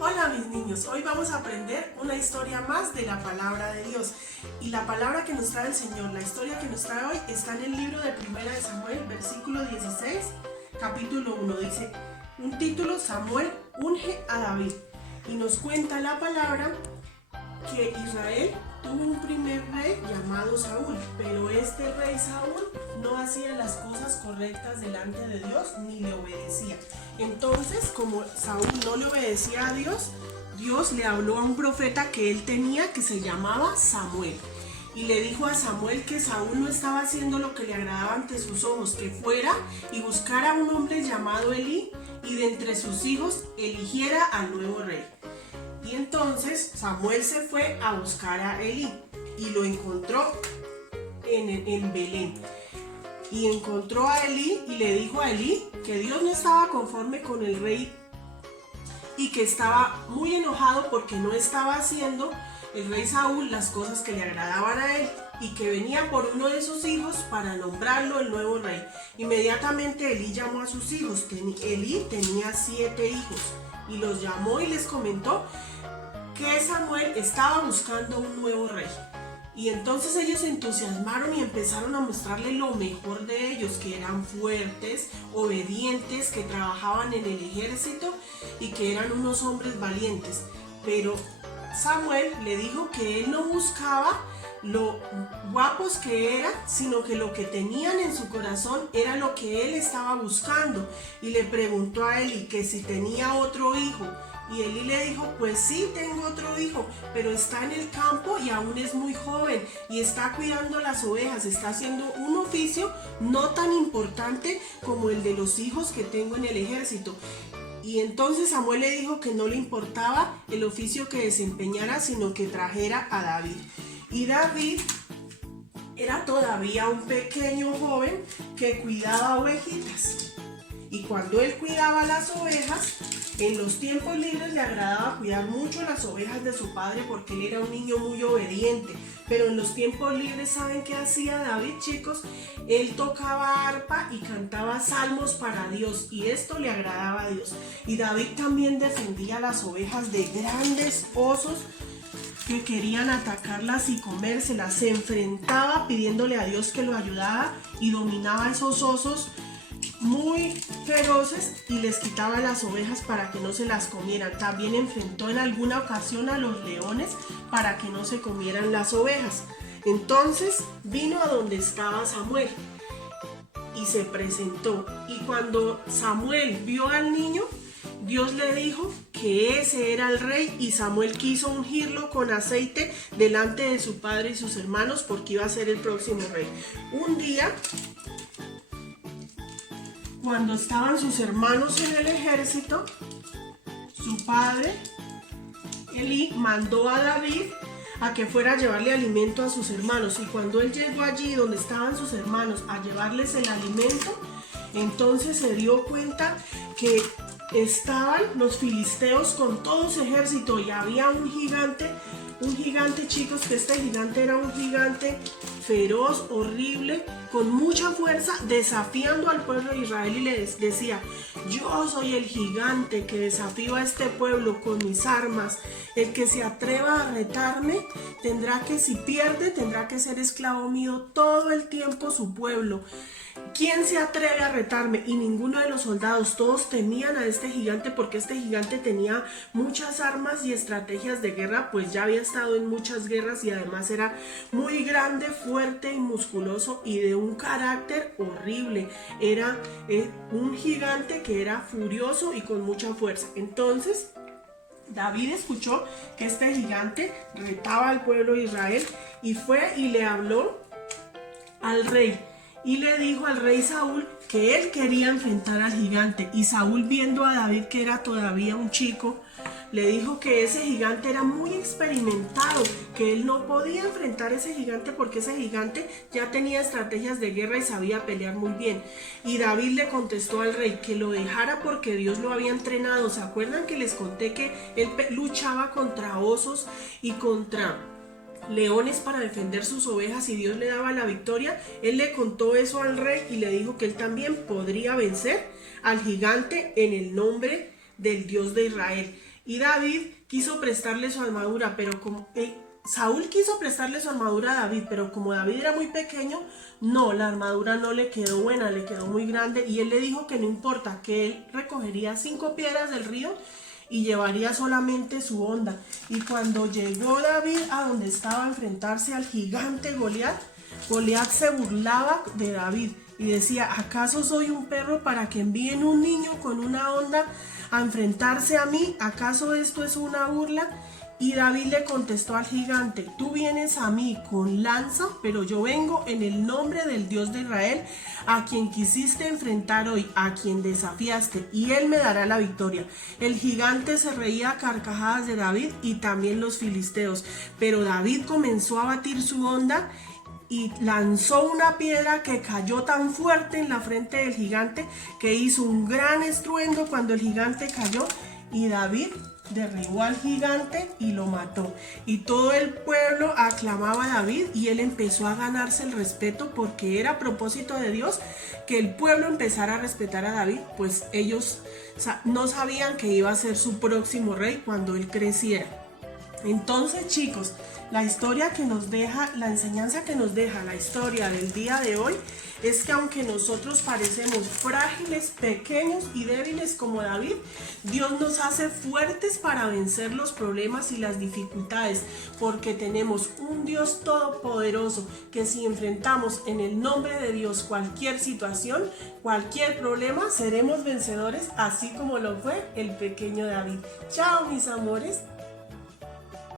Hola mis niños, hoy vamos a aprender una historia más de la palabra de Dios. Y la palabra que nos trae el Señor, la historia que nos trae hoy, está en el libro de Primera de Samuel, versículo 16, capítulo 1. Dice, un título, Samuel unge a David. Y nos cuenta la palabra que Israel tuvo un primer rey llamado Saúl, pero este rey Saúl no hacía las cosas correctas delante de Dios ni le obedecía. Entonces, como Saúl no le obedecía a Dios, Dios le habló a un profeta que él tenía que se llamaba Samuel. Y le dijo a Samuel que Saúl no estaba haciendo lo que le agradaba ante sus ojos, que fuera y buscara a un hombre llamado Elí y de entre sus hijos eligiera al nuevo rey. Y entonces Samuel se fue a buscar a Elí y lo encontró en Belén. Y encontró a Elí y le dijo a Elí que Dios no estaba conforme con el rey y que estaba muy enojado porque no estaba haciendo el rey Saúl las cosas que le agradaban a él y que venía por uno de sus hijos para nombrarlo el nuevo rey. Inmediatamente Elí llamó a sus hijos. Elí tenía 7 hijos y los llamó y les comentó que Samuel estaba buscando un nuevo rey. Y entonces ellos se entusiasmaron y empezaron a mostrarle lo mejor de ellos, que eran fuertes, obedientes, que trabajaban en el ejército y que eran unos hombres valientes. Pero Samuel le dijo que él no buscaba lo guapos que eran, sino que lo que tenían en su corazón era lo que él estaba buscando. Y le preguntó a Eli que si tenía otro hijo. Y Elí le dijo, pues sí, tengo otro hijo, pero está en el campo y aún es muy joven y está cuidando las ovejas, está haciendo un oficio no tan importante como el de los hijos que tengo en el ejército. Y entonces Samuel le dijo que no le importaba el oficio que desempeñara, sino que trajera a David. Y David era todavía un pequeño joven que cuidaba ovejitas. Y cuando él cuidaba las ovejas, en los tiempos libres le agradaba cuidar mucho las ovejas de su padre porque él era un niño muy obediente. Pero en los tiempos libres, ¿saben qué hacía David, chicos? Él tocaba arpa y cantaba salmos para Dios y esto le agradaba a Dios. Y David también defendía las ovejas de grandes osos que querían atacarlas y comérselas. Se enfrentaba pidiéndole a Dios que lo ayudara y dominaba esos osos muy feroces y les quitaba las ovejas para que no se las comieran. También enfrentó en alguna ocasión a los leones para que no se comieran las ovejas. Entonces vino a donde estaba Samuel y se presentó. Y cuando Samuel vio al niño, Dios le dijo que ese era el rey y Samuel quiso ungirlo con aceite delante de su padre y sus hermanos porque iba a ser el próximo rey. Un día, cuando estaban sus hermanos en el ejército, su padre, Elí, mandó a David a que fuera a llevarle alimento a sus hermanos. Y cuando él llegó allí donde estaban sus hermanos a llevarles el alimento, entonces se dio cuenta que estaban los filisteos con todo su ejército y había un gigante, chicos, que este gigante era un gigante feroz, horrible, con mucha fuerza, desafiando al pueblo de Israel y les decía, yo soy el gigante que desafío a este pueblo con mis armas. El que se atreva a retarme tendrá que, si pierde, tendrá que ser esclavo mío todo el tiempo su pueblo. ¿Quién se atreve a retarme? Y ninguno de los soldados, todos temían a este gigante porque este gigante tenía muchas armas y estrategias de guerra, pues ya había estado en muchas guerras y además era muy grande, fuerte y musculoso y de un carácter horrible. Era un gigante que era furioso y con mucha fuerza. Entonces David escuchó que este gigante retaba al pueblo de Israel y fue y le habló al rey. Y le dijo al rey Saúl que él quería enfrentar al gigante. Y Saúl, viendo a David que era todavía un chico, le dijo que ese gigante era muy experimentado, que él no podía enfrentar a ese gigante porque ese gigante ya tenía estrategias de guerra y sabía pelear muy bien. Y David le contestó al rey que lo dejara porque Dios lo había entrenado. ¿Se acuerdan que les conté que él luchaba contra osos y contra leones para defender sus ovejas y Dios le daba la victoria? Él le contó eso al rey y le dijo que él también podría vencer al gigante en el nombre del Dios de Israel. Y David quiso prestarle su armadura, pero como Saúl quiso prestarle su armadura a David, pero como David era muy pequeño, no, la armadura no le quedó buena, le quedó muy grande, y él le dijo que no importa, que él recogería 5 piedras del río y llevaría solamente su honda. Y cuando llegó David a donde estaba a enfrentarse al gigante Goliat, Goliat se burlaba de David y decía: ¿acaso soy un perro para que envíen un niño con una honda a enfrentarse a mí? ¿Acaso esto es una burla? Y David le contestó al gigante: tú vienes a mí con lanza, pero yo vengo en el nombre del Dios de Israel, a quien quisiste enfrentar hoy, a quien desafiaste, y él me dará la victoria. El gigante se reía a carcajadas de David y también los filisteos, pero David comenzó a batir su honda y lanzó una piedra que cayó tan fuerte en la frente del gigante que hizo un gran estruendo cuando el gigante cayó, y David derribó al gigante y lo mató. Y todo el pueblo aclamaba a David, y él empezó a ganarse el respeto, porque era propósito de Dios que el pueblo empezara a respetar a David, pues ellos no sabían que iba a ser su próximo rey cuando él creciera. Entonces, chicos, la historia que nos deja, la enseñanza que nos deja la historia del día de hoy es que aunque nosotros parecemos frágiles, pequeños y débiles como David, Dios nos hace fuertes para vencer los problemas y las dificultades, porque tenemos un Dios todopoderoso que si enfrentamos en el nombre de Dios cualquier situación, cualquier problema, seremos vencedores, así como lo fue el pequeño David. Chao, mis amores.